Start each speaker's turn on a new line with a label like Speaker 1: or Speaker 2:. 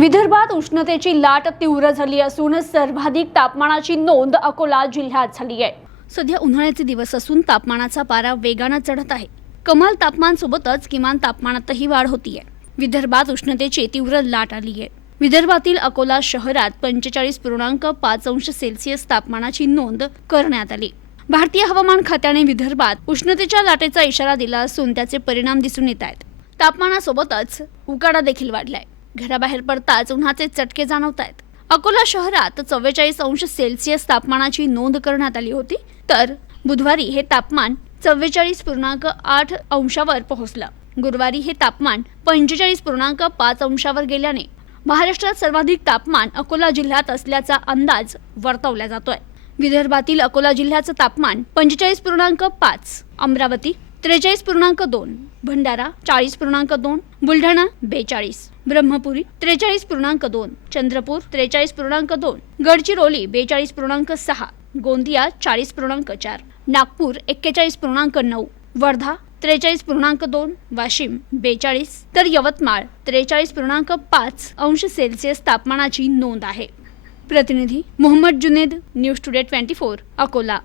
Speaker 1: विदर्भात उष्णतेची लाट तीव्र झाली असून सर्वाधिक तापमानाची नोंद अकोला जिल्ह्यात झाली आहे. सध्या उन्हाळ्याचे दिवस असून तापमानाचा पारा वेगानं चढत आहे. कमाल तापमान सोबतच किमान तापमानातही वाढ होतीये. विदर्भात उष्णतेची तीव्र लाट आली आहे. विदर्भातील अकोला शहरात पंचेचाळीस पूर्णांक पाच अंश सेल्सिअस तापमानाची नोंद करण्यात आली. भारतीय हवामान खात्याने विदर्भात उष्णतेच्या लाटेचा इशारा दिला असून त्याचे परिणाम दिसून येत आहेत. तापमानासोबतच उकाडा देखील वाढलाय. घराबाहेर पडताच उन्हाचे चटके जाणवत आहेत अकोला शहरात चव्वेचाळीस अंश सेल्सिअस तापमानाची नोंद करण्यात आली होती तर बुधवारी हे तापमान चव्वेचाळीस पूर्णांक आठ अंशावर पोहोचलं. गुरुवारी हे तापमान पंचेचाळीस पूर्णांक पाच अंशावर गेल्याने महाराष्ट्रात सर्वाधिक तापमान अकोला जिल्ह्यात असल्याचा अंदाज वर्तवला जातोय. विदर्भातील अकोला जिल्ह्याचं तापमान पंचेचाळीस पूर्णांक पाच अमरावती त्रेचाळीस पूर्णांक दोन भंडारा चाळीस पूर्णांक दोन बुलढाणा बेचाळीस ब्रह्मपुरी त्रेचाळीस पूर्णांक दोन चंद्रपूर त्रेचाळीस पूर्णांक दोन गडचिरोली बेचाळीस पूर्णांक सहा गोंदिया चाळीस पूर्णांक चार नागपूर एक्केचाळीस पूर्णांक नऊ वर्धा त्रेचाळीस पूर्णांक दोन वाशिम बेचाळीस तर यवतमाळ त्रेचाळीस पूर्णांक पाच अंश सेल्सिअस तापमानाची नोंद आहे. प्रतिनिधी Mohammad Junaid news today twenty four Akola.